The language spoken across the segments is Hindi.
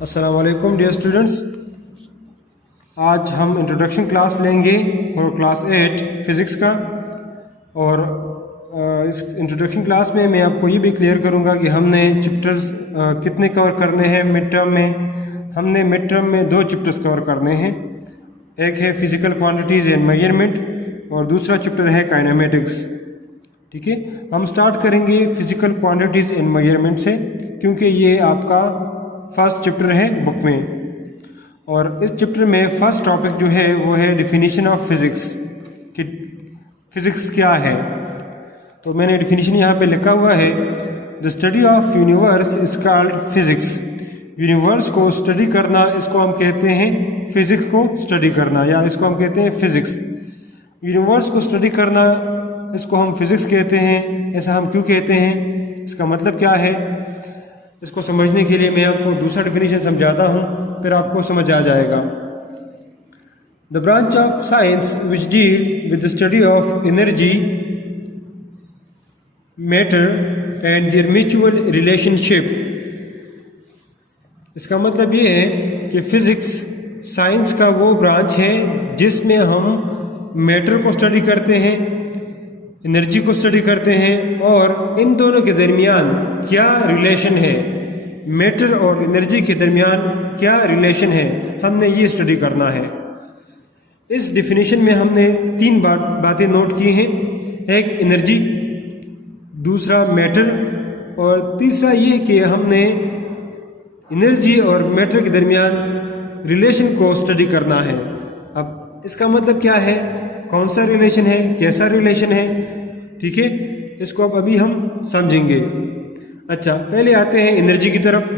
अस्सलाम वालेकुम डियर स्टूडेंट्स। आज हम इंट्रोडक्शन क्लास लेंगे फॉर क्लास 8 फिज़िक्स का। और इस इंट्रोडक्शन क्लास में मैं आपको ये भी क्लियर करूँगा कि हमने चैप्टर्स कितने कवर करने हैं मिड टर्म में। हमने मिड टर्म में 2 चैप्टर्स कवर करने हैं। एक है फिज़िकल क्वांटिटीज़ एंड मेजरमेंट और दूसरा चैप्टर है काइनेमेटिक्स। ठीक है, हम स्टार्ट करेंगे फिज़िकल क्वांटिटीज़ एंड मेजरमेंट से, क्योंकि ये आपका फर्स्ट चैप्टर है बुक में। और इस चैप्टर में फर्स्ट टॉपिक जो है वो है डिफिनीशन ऑफ फिज़िक्स कि फिज़िक्स क्या है। तो मैंने डिफिनीशन यहाँ पे लिखा हुआ है, the study of universe is called physics. Universe को स्टडी करना, इसको हम कहते हैं फिज़िक्स को स्टडी करना, या इसको हम कहते हैं फिज़िक्स। यूनिवर्स को स्टडी करना, इसको हम फिज़िक्स कहते हैं। ऐसा हम क्यों कहते हैं, इसका मतलब क्या है, इसको समझने के लिए मैं आपको दूसरा डेफिनेशन समझाता हूँ, फिर आपको समझ आ जाएगा। The branch of science which deal with the study of energy, matter and there mutual relationship. इसका मतलब ये है कि फिज़िक्स साइंस का वो ब्रांच है जिसमें हम मैटर को स्टडी करते हैं, एनर्जी को स्टडी करते हैं, और इन दोनों के दरमियान क्या रिलेशन है, मैटर और एनर्जी के दरमियान क्या रिलेशन है, हमने ये स्टडी करना है। इस डिफिनीशन में हमने 3 बातें नोट की हैं, एक एनर्जी, दूसरा मैटर, और तीसरा ये कि हमने एनर्जी और मैटर के दरमियान रिलेशन को स्टडी करना है। अब इसका मतलब क्या है, कौन सा रिलेशन है, कैसा रिलेशन है, ठीक है, इसको अब अभी हम समझेंगे। अच्छा, पहले आते हैं एनर्जी की तरफ।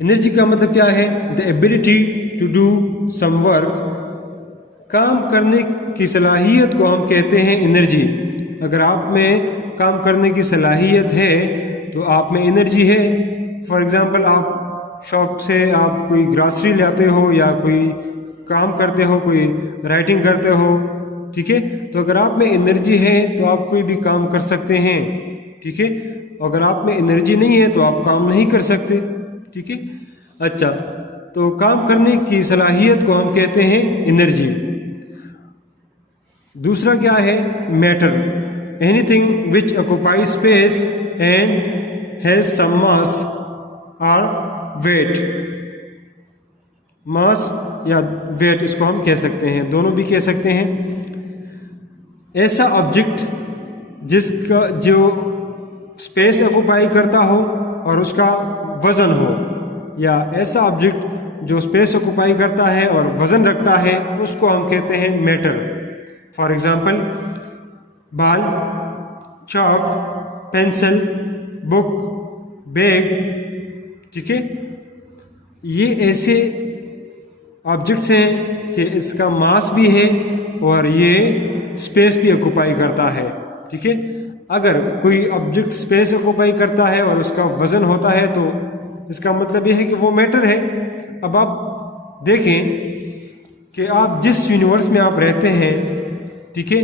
एनर्जी का मतलब क्या है, the ability to do some work. काम करने की सलाहियत को हम कहते हैं एनर्जी। अगर आप में काम करने की सलाहियत है तो आप में एनर्जी है। फॉर एग्जांपल, आप शॉप से आप कोई ग्रॉसरी लाते हो या कोई काम करते हो, कोई राइटिंग करते हो, ठीक है, तो अगर आप में एनर्जी है तो आप कोई भी काम कर सकते हैं, ठीक है। अगर आप में एनर्जी नहीं है तो आप काम नहीं कर सकते, ठीक है। अच्छा, तो काम करने की सलाहियत को हम कहते हैं एनर्जी। दूसरा क्या है, matter, anything which occupy space and has some mass और वेट। मास या वेट, इसको हम कह सकते हैं, दोनों भी कह सकते हैं। ऐसा ऑब्जेक्ट जिसका जो स्पेस ऑक्युपाई करता हो और उसका वज़न हो, या ऐसा ऑब्जेक्ट जो स्पेस ऑक्युपाई करता है और वज़न रखता है, उसको हम कहते हैं matter. For example, ball, chalk, pencil, book, bag, ठीक है, ये ऐसे ऑब्जेक्ट्स हैं कि इसका मास भी है और ये स्पेस भी ऑक्युपाई करता है, ठीक है। अगर कोई ऑब्जेक्ट स्पेस ऑक्युपाई करता है और उसका वज़न होता है तो इसका मतलब ये है कि वो मैटर है। अब आप देखें कि आप जिस यूनिवर्स में आप रहते हैं, ठीक है,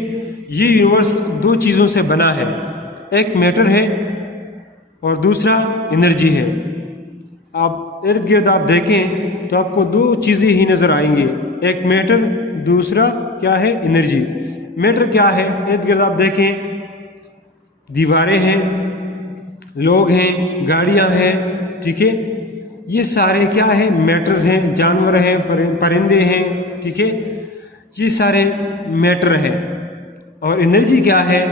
ये यूनिवर्स 2 चीज़ों से बना है, एक मैटर है और दूसरा एनर्जी है। आप इर्द गिर्द आप देखें तो आपको 2 चीज़ें ही नज़र आएंगी, एक मैटर, दूसरा क्या है, एनर्जी। मैटर क्या है, इर्द गिर्द आप देखें, दीवारें हैं, लोग हैं, गाड़ियां हैं, ठीक है, ये सारे क्या है, मैटर्स हैं। जानवर हैं, परिंदे हैं, ठीक है, ये सारे मैटर हैं। और एनर्जी क्या है,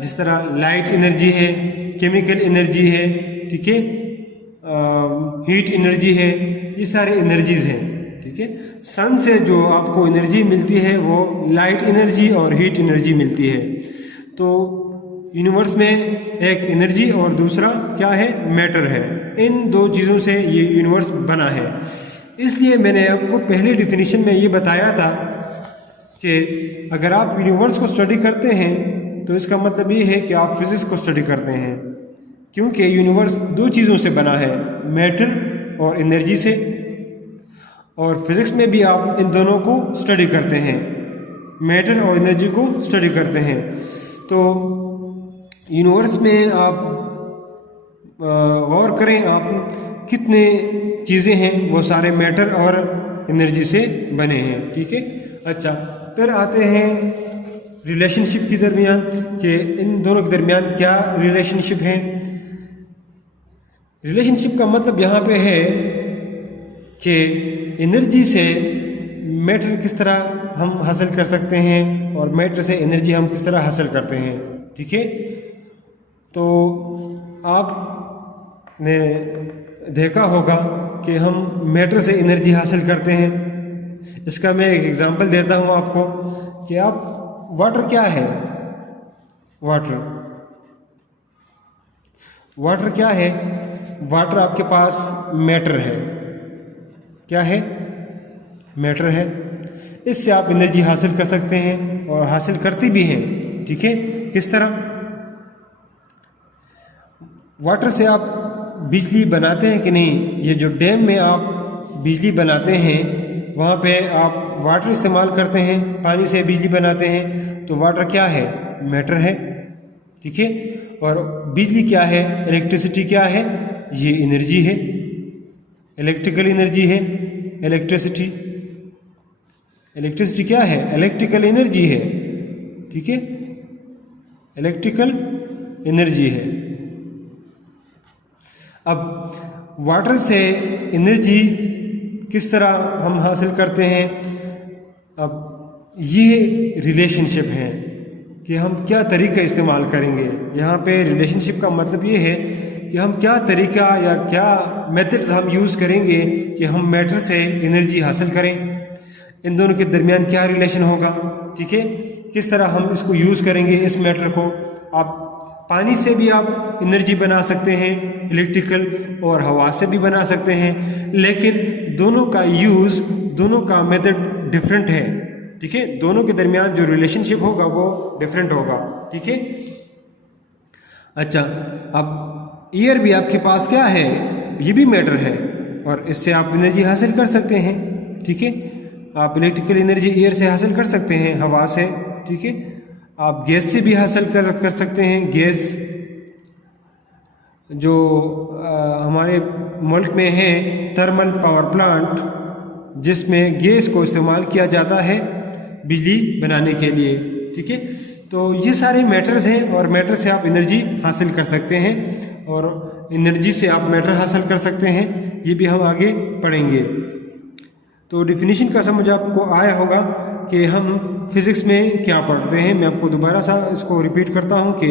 जिस तरह लाइट एनर्जी है, केमिकल एनर्जी है, ठीक है, हीट एनर्जी है, ये सारे एनर्जीज हैं, ठीक है। सन से जो आपको एनर्जी मिलती है वो लाइट एनर्जी और हीट एनर्जी मिलती है। तो यूनिवर्स में एक एनर्जी और दूसरा क्या है, मैटर है। इन 2 चीज़ों से ये यूनिवर्स बना है। इसलिए मैंने आपको पहले डिफिनीशन में ये बताया था कि अगर आप यूनिवर्स को स्टडी करते हैं तो इसका मतलब ये है कि आप फिज़िक्स को स्टडी करते हैं, क्योंकि यूनिवर्स 2 चीज़ों से बना है, मैटर और एनर्जी से। और फिज़िक्स में भी आप इन दोनों को स्टडी करते हैं, मैटर और एनर्जी को स्टडी करते हैं। तो यूनिवर्स में आप गौर करें आप कितने चीज़ें हैं वो सारे मैटर और एनर्जी से बने हैं। ठीक है, अच्छा फिर आते हैं रिलेशनशिप के दरमियान कि इन दोनों के दरमियान क्या रिलेशनशिप है। रिलेशनशिप का मतलब यहाँ पे है कि एनर्जी से मैटर किस तरह हम हासिल कर सकते हैं और मैटर से एनर्जी हम किस तरह हासिल करते हैं। ठीक है, तो आपने देखा होगा कि हम मैटर से एनर्जी हासिल करते हैं। इसका मैं एक एग्जांपल देता हूँ आपको कि आप वाटर क्या है, वाटर क्या है, वाटर आपके पास मैटर है। क्या है? मैटर है। इससे आप एनर्जी हासिल कर सकते हैं और हासिल करते भी हैं। ठीक है, किस तरह? वाटर से आप बिजली बनाते हैं कि नहीं? ये जो डैम में आप बिजली बनाते हैं वहाँ पे आप वाटर इस्तेमाल करते हैं, पानी से बिजली बनाते हैं, तो वाटर क्या है? मैटर है। ठीक है, और बिजली क्या है? इलेक्ट्रिसिटी क्या है? ये एनर्जी है, इलेक्ट्रिकल एनर्जी है। इलेक्ट्रिसिटी क्या है? इलेक्ट्रिकल एनर्जी है। ठीक है, इलेक्ट्रिकल एनर्जी है। अब वाटर से एनर्जी किस तरह हम हासिल करते हैं? अब ये रिलेशनशिप है कि हम क्या तरीका इस्तेमाल करेंगे। यहाँ पे रिलेशनशिप का मतलब ये है कि हम क्या तरीका या क्या मेथड्स हम यूज़ करेंगे कि हम मैटर से एनर्जी हासिल करें। इन दोनों के दरमियान क्या रिलेशन होगा। ठीक है, किस तरह हम इसको यूज़ करेंगे इस मैटर को। आप पानी से भी आप एनर्जी बना सकते हैं इलेक्ट्रिकल, और हवा से भी बना सकते हैं, लेकिन दोनों का यूज़, दोनों का मेथड डिफरेंट है। ठीक है, दोनों के दरमियान जो रिलेशनशिप होगा वो डिफरेंट होगा। ठीक है, अच्छा अब एयर भी आपके पास क्या है? ये भी मैटर है और इससे आप एनर्जी हासिल कर सकते हैं। ठीक है, आप इलेक्ट्रिकल एनर्जी एयर से हासिल कर सकते हैं, हवा से। ठीक है, आप गैस से भी हासिल कर सकते हैं। गैस जो हमारे मुल्क में है थर्मल पावर प्लांट, जिसमें गैस को इस्तेमाल किया जाता है बिजली बनाने के लिए। ठीक है, तो ये सारे मैटर्स हैं और मैटर से आप एनर्जी हासिल कर सकते हैं और एनर्जी से आप मैटर हासिल कर सकते हैं। ये भी हम आगे पढ़ेंगे। तो डिफिनीशन का समझ आपको आया होगा कि हम फिज़िक्स में क्या पढ़ते हैं। मैं आपको दोबारा सा इसको रिपीट करता हूँ कि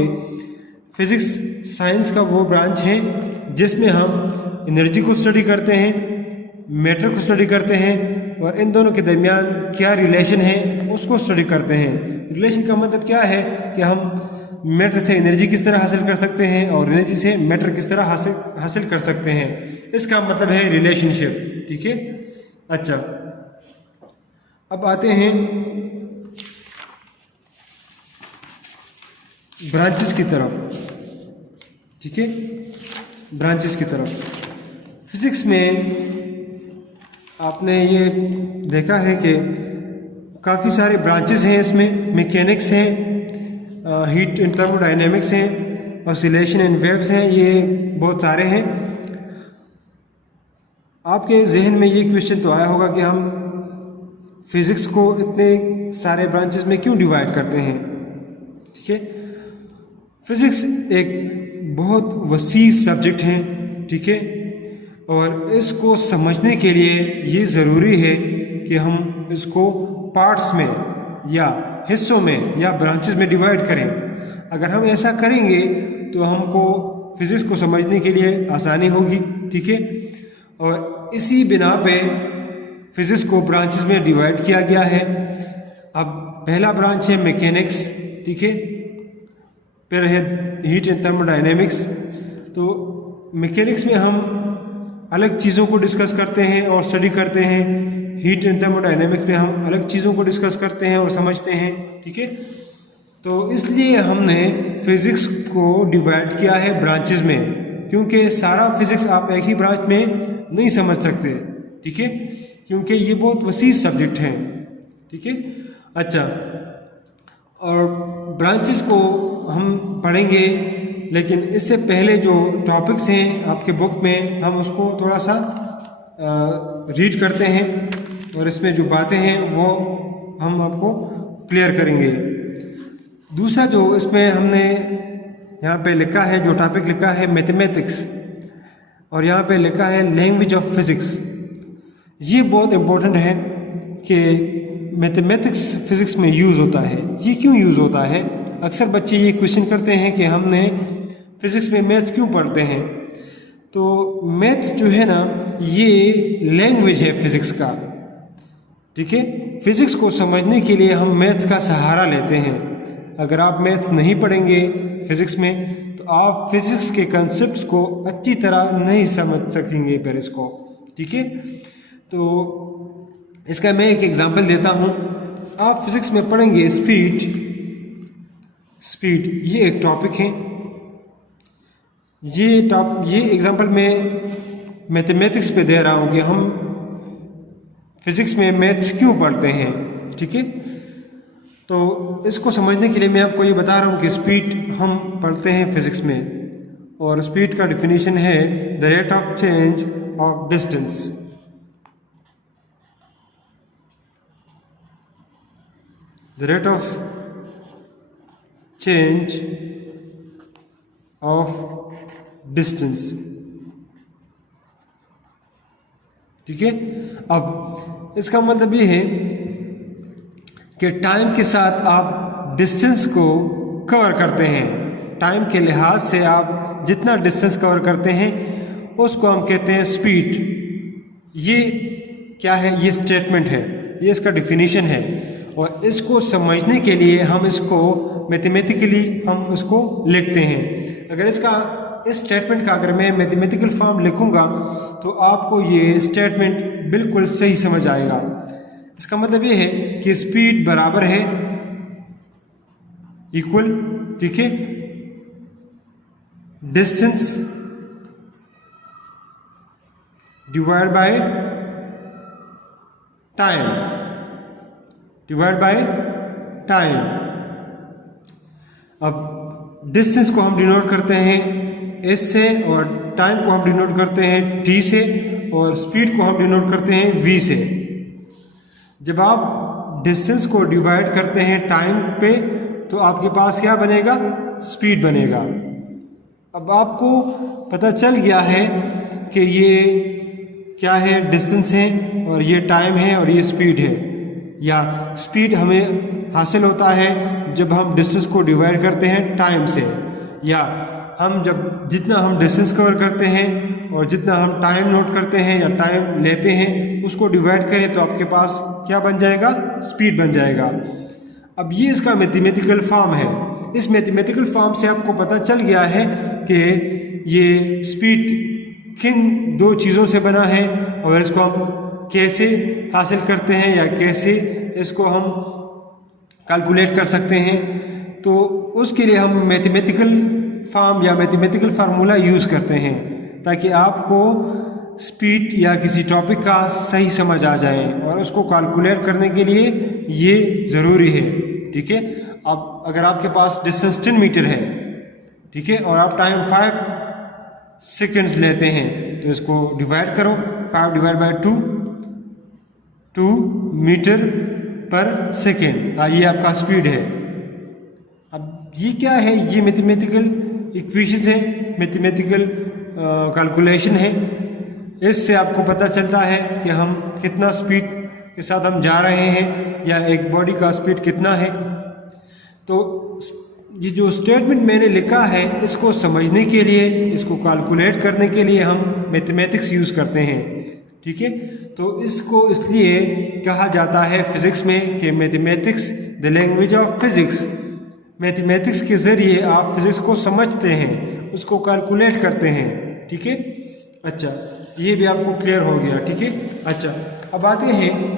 फिज़िक्स साइंस का वो ब्रांच है जिसमें हम एनर्जी को स्टडी करते हैं, मैटर को स्टडी करते हैं और इन दोनों के दरमियान क्या रिलेशन है उसको स्टडी करते हैं। रिलेशन का मतलब क्या है कि हम मैटर से एनर्जी किस तरह हासिल कर सकते हैं और एनर्जी से मैटर किस तरह हासिल कर सकते हैं। इसका मतलब है रिलेशनशिप। ठीक है, अच्छा अब आते हैं ब्रांचेस की तरफ। ठीक है, ब्रांचेस की तरफ फिजिक्स में आपने ये देखा है कि काफ़ी सारे ब्रांचेस हैं। इसमें मैकेनिक्स हैं, हीट एंड थर्मोडायनेमिक्स हैं, ऑसिलेशन एंड वेव्स हैं, ये बहुत सारे हैं। आपके जहन में ये क्वेश्चन तो आया होगा कि हम फिज़िक्स को इतने सारे ब्रांचेस में क्यों डिवाइड करते हैं। ठीक है, फिज़िक्स एक बहुत वसी सब्जेक्ट है। ठीक है, और इसको समझने के लिए ये ज़रूरी है कि हम इसको पार्ट्स में या हिस्सों में या ब्रांचेस में डिवाइड करें। अगर हम ऐसा करेंगे तो हमको फिज़िक्स को समझने के लिए आसानी होगी। ठीक है, और इसी बिना पे फिज़िक्स को ब्रांचेस में डिवाइड किया गया है। अब पहला ब्रांच है मैकेनिक्स। ठीक है, फिर है हीट एंड थर्मोडायनेमिक्स। तो मैकेनिक्स में हम अलग चीज़ों को डिस्कस करते हैं और स्टडी करते हैं। हीट एंड थर्मोडायनेमिक्स में हम अलग चीज़ों को डिस्कस करते हैं और समझते हैं। ठीक है, तो इसलिए हमने फिज़िक्स को डिवाइड किया है ब्रांचेस में, क्योंकि सारा फिज़िक्स आप एक ही ब्रांच में नहीं समझ सकते। ठीक है, क्योंकि ये बहुत वसी सब्जेक्ट हैं। ठीक है, अच्छा और ब्रांचेस को हम पढ़ेंगे लेकिन इससे पहले जो टॉपिक्स हैं आपके बुक में हम उसको थोड़ा सा रीड करते हैं और इसमें जो बातें हैं वो हम आपको क्लियर करेंगे। दूसरा जो इसमें हमने यहाँ पे लिखा है, जो टॉपिक लिखा है मैथमेटिक्स, और यहाँ पे लिखा है लैंग्वेज ऑफ फिज़िक्स। ये बहुत इम्पोर्टेंट है कि मैथमेटिक्स फिज़िक्स में यूज़ होता है। ये क्यों यूज़ होता है? अक्सर बच्चे ये क्वेश्चन करते हैं कि हमने फिज़िक्स में मैथ्स क्यों पढ़ते हैं। तो मैथ्स जो है ना, ये लैंग्वेज है फिज़िक्स का, ठीक है। फिज़िक्स को समझने के लिए हम मैथ्स का सहारा लेते हैं। अगर आप मैथ्स नहीं पढ़ेंगे फिज़िक्स में तो आप फिज़िक्स के कंसेप्ट्स को अच्छी तरह नहीं समझ सकेंगे फिर इसको, ठीक है। तो इसका मैं एक एग्जांपल देता हूँ। आप फिज़िक्स में पढ़ेंगे स्पीड, ये एक टॉपिक है। ये एग्जांपल मैं मैथमेटिक्स पे दे रहा हूँ कि हम फिज़िक्स में मैथ्स क्यों पढ़ते हैं, ठीक है। तो इसको समझने के लिए मैं आपको ये बता रहा हूँ कि स्पीड हम पढ़ते हैं फिज़िक्स में, और स्पीड का डिफिनीशन है the rate of change of distance. The rate of change of distance, ठीक है। अब इसका मतलब ये है कि टाइम के साथ आप डिस्टेंस को कवर करते हैं। टाइम के लिहाज से आप जितना डिस्टेंस कवर करते हैं उसको हम कहते हैं स्पीड। ये क्या है? ये स्टेटमेंट है, ये इसका डिफिनीशन है। और इसको समझने के लिए हम इसको मैथमेटिकली हम इसको लिखते हैं। अगर इस स्टेटमेंट का अगर मैं मैथमेटिकल फॉर्म लिखूंगा तो आपको ये स्टेटमेंट बिल्कुल सही समझ आएगा। इसका मतलब ये है कि स्पीड बराबर है, इक्वल, ठीक है, डिस्टेंस डिवाइड बाय टाइम। अब डिस्टेंस को हम डिनोट करते हैं एस से, और टाइम को हम डिनोट करते हैं टी से, और स्पीड को हम डिनोट करते हैं वी से। जब आप डिस्टेंस को डिवाइड करते हैं टाइम पे तो आपके पास क्या बनेगा? स्पीड बनेगा। अब आपको पता चल गया है कि ये क्या है, डिस्टेंस है, और ये टाइम है, और ये स्पीड है। या स्पीड हमें हासिल होता है जब हम डिस्टेंस को डिवाइड करते हैं टाइम से, या हम जितना हम डिस्टेंस कवर करते हैं और जितना हम टाइम नोट करते हैं या टाइम लेते हैं उसको डिवाइड करें तो आपके पास क्या बन जाएगा? स्पीड बन जाएगा। अब ये इसका मैथमेटिकल फॉर्म है। इस मैथमेटिकल फॉर्म से आपको पता चल गया है कि ये स्पीड किन दो चीज़ों से बना है और इसको हम कैसे हासिल करते हैं या कैसे इसको हम कैलकुलेट कर सकते हैं। तो उसके लिए हम मैथमेटिकल फॉर्म या मैथमेटिकल फार्मूला यूज़ करते हैं ताकि आपको स्पीड या किसी टॉपिक का सही समझ आ जाए, और उसको कैलकुलेट करने के लिए ये ज़रूरी है, ठीक है। अब अगर आपके पास डिस्टेंस 10 मीटर है, ठीक है, और आप टाइम 5 सेकेंड्स लेते हैं तो इसको डिवाइड करो, 5 डिवाइड बाय 2 मीटर पर सेकेंड, ये आपका स्पीड है। अब ये क्या है? ये मैथमेटिकल इक्वेशंस है, मैथमेटिकल कैलकुलेशन है। इससे आपको पता चलता है कि हम कितना स्पीड के साथ हम जा रहे हैं या एक बॉडी का स्पीड कितना है। तो ये जो स्टेटमेंट मैंने लिखा है इसको समझने के लिए, इसको कैलकुलेट करने के लिए हम मैथमेटिक्स यूज़ करते हैं, ठीक है। तो इसको इसलिए कहा जाता है फिज़िक्स में कि mathematics the language of physics. Mathematics के ज़रिए आप फिज़िक्स को समझते हैं, उसको कैलकुलेट करते हैं, ठीक है। अच्छा, ये भी आपको क्लियर हो गया, ठीक है। अच्छा, अब आते हैं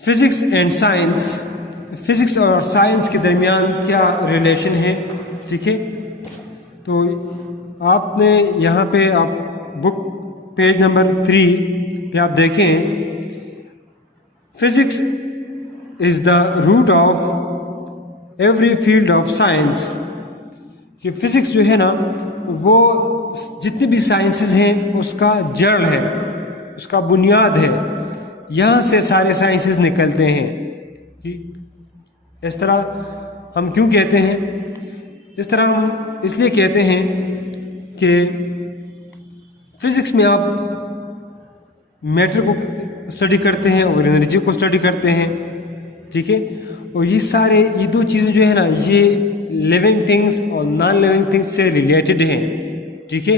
फिज़िक्स एंड साइंस। फिज़िक्स और साइंस के दरमियान क्या रिलेशन है, ठीक है। तो आपने यहाँ पे आप बुक पेज नंबर 3 पे आप देखें, physics is the root of every field of science. कि फिजिक्स जो है ना वो जितने भी साइंसेस हैं उसका जड़ है, उसका बुनियाद है, यहाँ से सारे साइंसेस निकलते हैं। इस तरह हम क्यों कहते हैं, इस तरह हम इसलिए कहते हैं कि फिजिक्स में आप मैटर को स्टडी करते हैं और एनर्जी को स्टडी करते हैं, ठीक है। और ये दो चीज़ें जो है ना ये लिविंग थिंग्स और नॉन लिविंग थिंग्स से रिलेटेड हैं, ठीक है।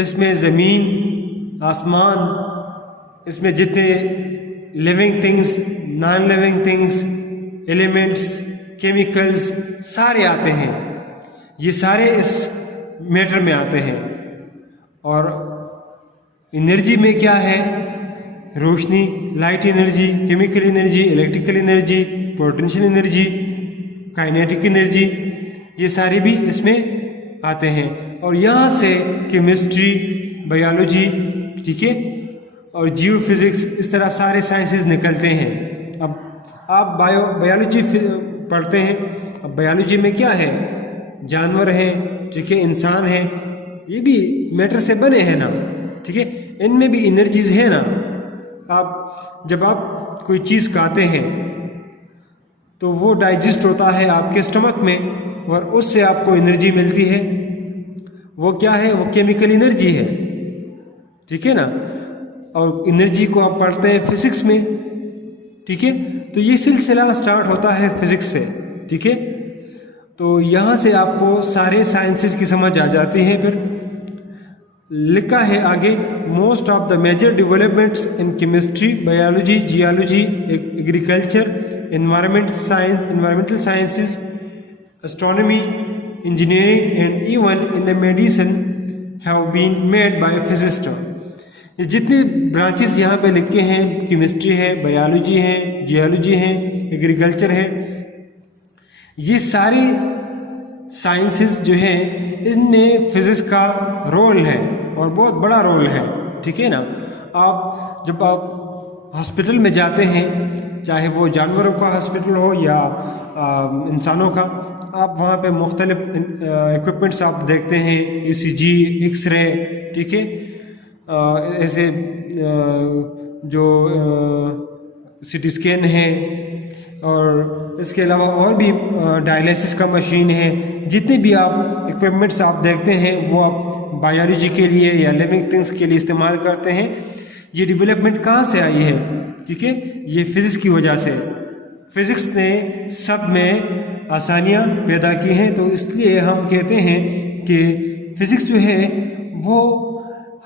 इसमें ज़मीन, आसमान, इसमें जितने living things, non living things, elements, chemicals सारे आते हैं, ये सारे इस मैटर में आते हैं। और एनर्जी में क्या है, रोशनी, light energy, chemical energy, electrical energy, potential energy, kinetic energy, ये सारे भी इसमें आते हैं। और यहाँ से केमिस्ट्री, बायोलॉजी, ठीक है, और जियो फिजिक्स, इस तरह सारे साइंसेस निकलते हैं। अब आप बायोलॉजी पढ़ते हैं, अब बायोलॉजी में क्या है, जानवर हैं, ठीक है, इंसान हैं, ये भी मैटर से बने हैं ना, ठीक है, इनमें भी एनर्जीज है ना। जब आप कोई चीज़ खाते हैं तो वो डाइजेस्ट होता है आपके स्टमक में और उससे आपको एनर्जी मिलती है, वो क्या है, वो केमिकल एनर्जी है, ठीक है ना। और एनर्जी को आप पढ़ते हैं फिजिक्स में, ठीक है। तो ये सिलसिला स्टार्ट होता है फिजिक्स से, ठीक है। तो यहाँ से आपको सारे साइंसेस की समझ आ जाती है। फिर लिखा है आगे, most of the major developments in chemistry, biology, geology, agriculture, environmental sciences, astronomy, engineering and even in the medicine have been made by physicists। ये जितने ब्रांचेस यहाँ पे लिखे हैं, केमिस्ट्री है, बायोलॉजी है, जियोलॉजी है, एग्रीकल्चर है, ये सारी साइंसेस जो है इनमें फिजिक्स का रोल है और बहुत बड़ा रोल है, ठीक है ना। जब आप हॉस्पिटल में जाते हैं, चाहे वो जानवरों का हॉस्पिटल हो या इंसानों का, आप वहाँ पे मुख्तलिफ इक्विपमेंट्स आप देखते हैं, ECG, एक्सरे, ठीक है, ऐसे जो CT स्कैन है, और इसके अलावा और भी डायलिसिस का मशीन है। जितने भी आप इक्विपमेंट्स आप देखते हैं वो आप बायोलॉजी के लिए या लिविंग थिंग्स के लिए इस्तेमाल करते हैं। ये डेवलपमेंट कहाँ से आई है, ठीक है, ये फिज़िक्स की वजह से। फिज़िक्स ने सब में आसानियाँ पैदा की हैं, तो इसलिए हम कहते हैं कि फिज़िक्स जो है वो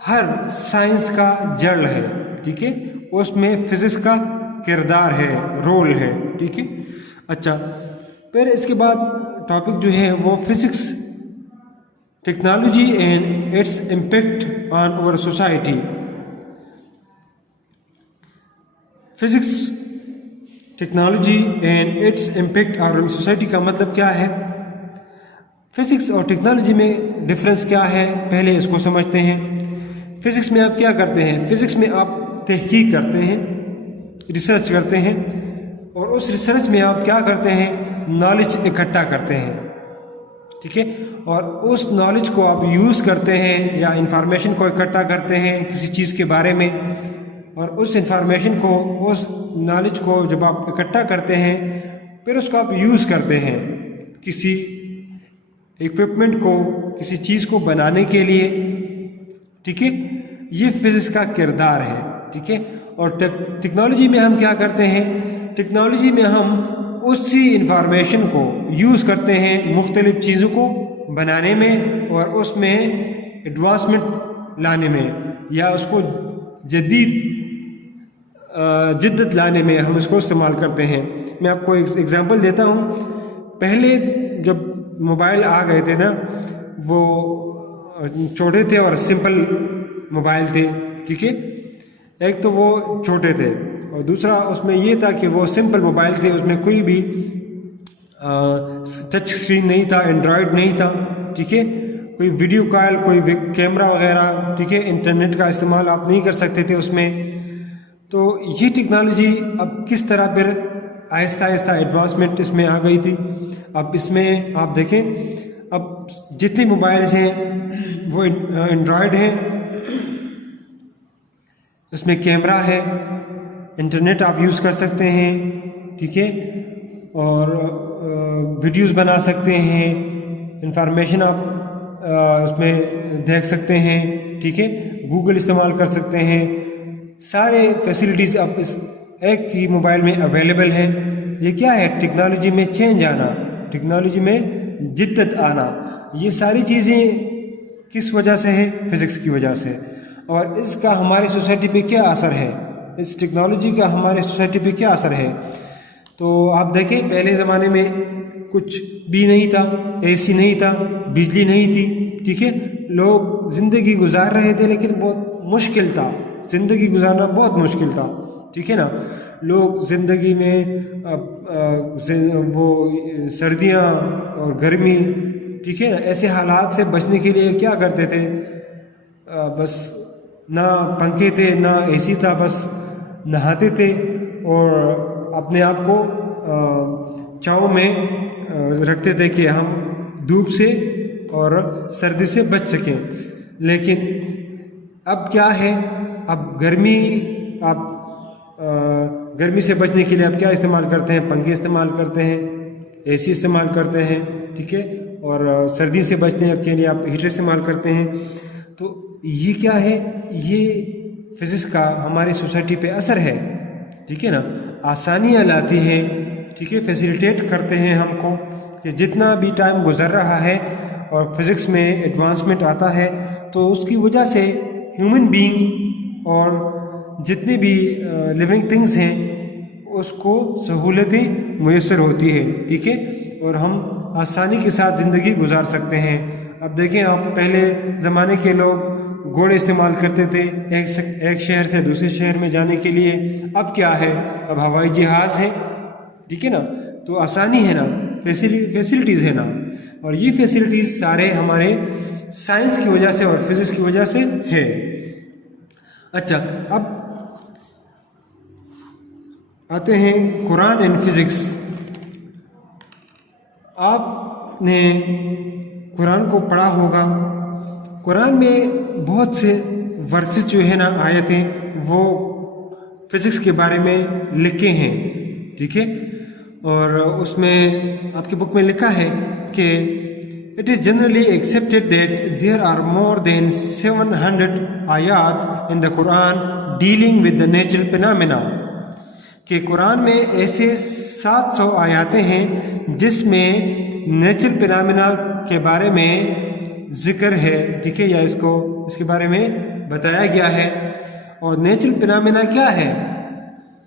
हर साइंस का जड़ है, ठीक है, उसमें फिज़िक्स का किरदार है, रोल है, ठीक है। अच्छा, फिर इसके बाद टॉपिक जो है वो physics, technology and its impact on our society. Physics, technology and its impact on society का मतलब क्या है, फिज़िक्स और टेक्नोलॉजी में डिफरेंस क्या है, पहले इसको समझते हैं। फिज़िक्स में आप क्या करते हैं, फिज़िक्स में आप तहकीक करते हैं, रिसर्च करते हैं, और उस रिसर्च में आप क्या करते हैं, नॉलेज इकट्ठा करते हैं, ठीक है, और उस नॉलेज को आप यूज़ करते हैं या इंफॉर्मेशन को इकट्ठा करते हैं किसी चीज़ के बारे में, और उस इंफॉर्मेशन को, उस नॉलेज को जब आप इकट्ठा करते हैं फिर उसको आप यूज़ करते हैं किसी इक्विपमेंट को, किसी चीज़ को बनाने के लिए, ठीक है। ये फिज़िक्स का किरदार है, ठीक है। और टेक्नोलॉजी में हम क्या करते हैं, टेक्नोलॉजी में हम उसी इंफॉर्मेशन को यूज़ करते हैं मुख्तलिफ़ चीज़ों को बनाने में और उसमें एडवांसमेंट लाने में या उसको जिद्दत लाने में हम इसको इस्तेमाल करते हैं। मैं आपको एक एग्ज़ाम्पल देता हूँ। पहले जब मोबाइल आ गए थे ना, वो छोटे थे और सिंपल मोबाइल थे, ठीक है। एक तो वो छोटे थे और दूसरा उसमें ये था कि वो सिंपल मोबाइल थे, उसमें कोई भी टच स्क्रीन नहीं था, एंड्रॉयड नहीं था, ठीक है, कोई वीडियो कॉल, कोई कैमरा वगैरह, ठीक है, इंटरनेट का इस्तेमाल आप नहीं कर सकते थे उसमें। तो ये टेक्नोलॉजी अब किस तरह फिर आहिस्ता आहिस्ता एडवांसमेंट इसमें आ गई थी। अब इसमें आप देखें, अब जितने मोबाइल्स हैं वो एंड्रॉयड हैं, उसमें कैमरा है, इंटरनेट आप यूज़ कर सकते हैं, ठीक है, और वीडियोस बना सकते हैं, इंफॉर्मेशन आप उसमें देख सकते हैं, ठीक है, गूगल इस्तेमाल कर सकते हैं। सारे फैसिलिटीज़ अब इस एक ही मोबाइल में अवेलेबल हैं। ये क्या है? टेक्नोलॉजी में चेंज आना, टेक्नोलॉजी में जिद्दत आना। ये सारी चीज़ें किस वजह से है? फिज़िक्स की वजह से। और इसका हमारी सोसाइटी पे क्या असर है? इस टेक्नोलॉजी का हमारे सोसाइटी पे क्या असर है? तो आप देखें, पहले ज़माने में कुछ भी नहीं था, एसी नहीं था, बिजली नहीं थी, ठीक है, लोग ज़िंदगी गुजार रहे थे, लेकिन बहुत मुश्किल था, ज़िंदगी गुजारना बहुत मुश्किल था, ठीक है ना। लोग ज़िंदगी में वो सर्दियाँ और गर्मी, ठीक है ना, ऐसे हालात से बचने के लिए क्या करते थे? बस ना पंखे थे ना एसी था, बस नहाते थे और अपने आप को छाँव में रखते थे कि हम धूप से और सर्दी से बच सकें। लेकिन अब क्या है? अब गर्मी, आप गर्मी से बचने के लिए आप क्या इस्तेमाल करते हैं? पंखे इस्तेमाल करते हैं, एसी इस्तेमाल करते हैं, ठीक है, और सर्दी से बचने के लिए आप हीटर इस्तेमाल करते हैं। तो ये क्या है? ये फिज़िक्स का हमारी सोसाइटी पे असर है, ठीक है ना। आसानियाँ लाती हैं, ठीक है, फैसिलिटेट करते हैं हमको कि जितना भी टाइम गुजर रहा है और फिज़िक्स में एडवांसमेंट आता है तो उसकी वजह से ह्यूमन बीइंग और जितने भी लिविंग थिंग्स हैं उसको सहूलतें मुयस्सर होती है, ठीक है, और हम आसानी के साथ ज़िंदगी गुजार सकते हैं। अब देखें, आप पहले ज़माने के लोग घोड़े इस्तेमाल करते थे एक शहर से दूसरे शहर में जाने के लिए। अब क्या है? अब हवाई जहाज़ है, ठीक है ना। तो आसानी है ना, फैसिलिटीज़ है ना, और ये फैसिलिटीज़ सारे हमारे साइंस की वजह से और फिज़िक्स की वजह से है। अच्छा, अब आते हैं कुरान एंड फिज़िक्स। आपने कुरान को पढ़ा होगा। कुरान में बहुत से वर्सेस जो है ना, आयतें, वो फिज़िक्स के बारे में लिखे हैं, ठीक है, और उसमें आपकी बुक में लिखा है कि it is generally accepted that there are more than 700 आयात in the Quran dealing with the natural phenomena, कि कुरान में ऐसे 700 आयातें हैं जिसमें नेचुरल फिनोमेना के बारे में जिक्र है, ठीक है, या इसके बारे में बताया गया है। और नेचुरल फिनोमेना क्या है?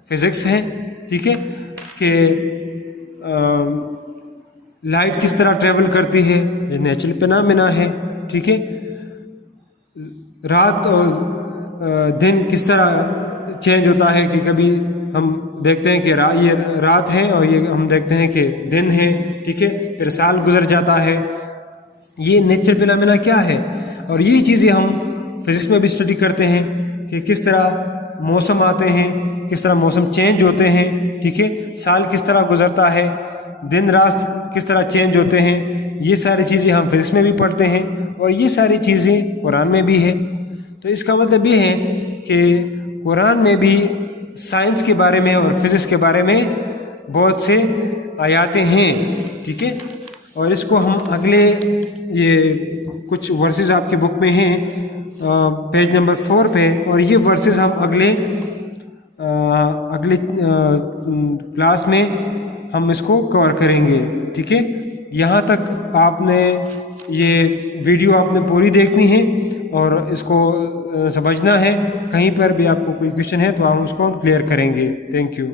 फिज़िक्स है, ठीक है, कि लाइट किस तरह ट्रेवल करती है, ये नेचुरल फिनोमेना है, ठीक है। रात और दिन किस तरह चेंज होता है, कि कभी हम देखते हैं कि ये रात है और ये हम देखते हैं कि दिन है, ठीक है, फिर साल गुजर जाता है। ये नेचुरल फिनोमेना क्या है? और ये चीज़ें हम फिज़िक्स में भी स्टडी करते हैं कि किस तरह मौसम आते हैं, किस तरह मौसम चेंज होते हैं, ठीक है, साल किस तरह गुजरता है, दिन रात किस तरह चेंज होते हैं। ये सारी चीज़ें हम फिज़िक्स में भी पढ़ते हैं और ये सारी चीज़ें कुरान में भी है। तो इसका मतलब ये है कि कुरान में भी साइंस के बारे में और फिज़िक्स के बारे में बहुत से आयातें हैं, ठीक है। और इसको हम अगले, ये कुछ वर्सेस आपके बुक में हैं पेज नंबर 4 पे, और ये वर्सेस हम अगले क्लास में हम इसको कवर करेंगे, ठीक है। यहाँ तक आपने ये वीडियो आपने पूरी देखनी है और इसको समझना है। कहीं पर भी आपको कोई क्वेश्चन है तो हम उसको क्लियर करेंगे। Thank you.